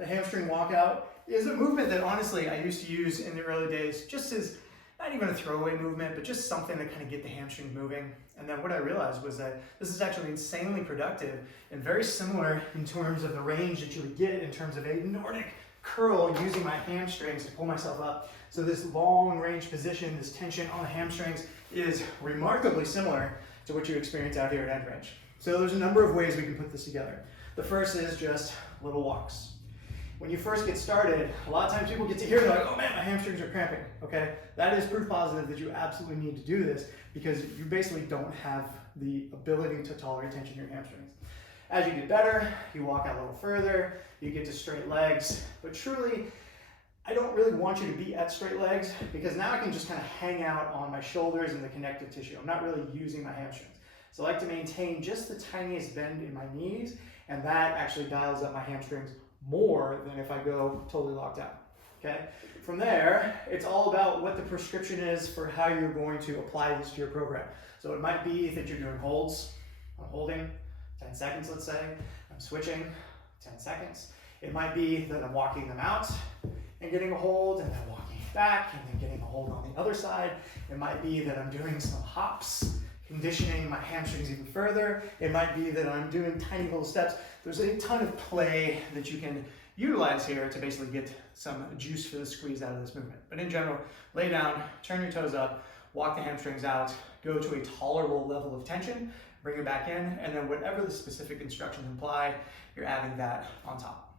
The hamstring walkout is a movement that honestly I used to use in the early days just as not even a throwaway movement, but just something to kind of get the hamstring moving. And then what I realized was that this is actually insanely productive and very similar in terms of the range that you would get in terms of a Nordic curl using my hamstrings to pull myself up. So this long range position, this tension on the hamstrings is remarkably similar to what you experience out here at end range. So there's a number of ways we can put this together. The first is just little walks. When you first get started, a lot of times people get to hear, they're like, oh man, my hamstrings are cramping, okay? That is proof positive that you absolutely need to do this because you basically don't have the ability to tolerate tension in your hamstrings. As you get better, you walk out a little further, you get to straight legs, but truly, I don't really want you to be at straight legs because now I can just kind of hang out on my shoulders and the connective tissue. I'm not really using my hamstrings. So I like to maintain just the tiniest bend in my knees, and that actually dials up my hamstrings more than if I go totally locked out, okay? From there, it's all about what the prescription is for how you're going to apply this to your program. So it might be that you're doing holds. I'm holding 10 seconds, let's say. I'm switching 10 seconds. It might be that I'm walking them out and getting a hold and then walking back and then getting a hold on the other side. It might be that I'm doing some hops, conditioning my hamstrings even further. It might be that I'm doing tiny little steps. There's a ton of play that you can utilize here to basically get some juice for the squeeze out of this movement. But in general, lay down, turn your toes up, walk the hamstrings out, go to a tolerable level of tension, bring it back in, and then whatever the specific instructions imply, you're adding that on top.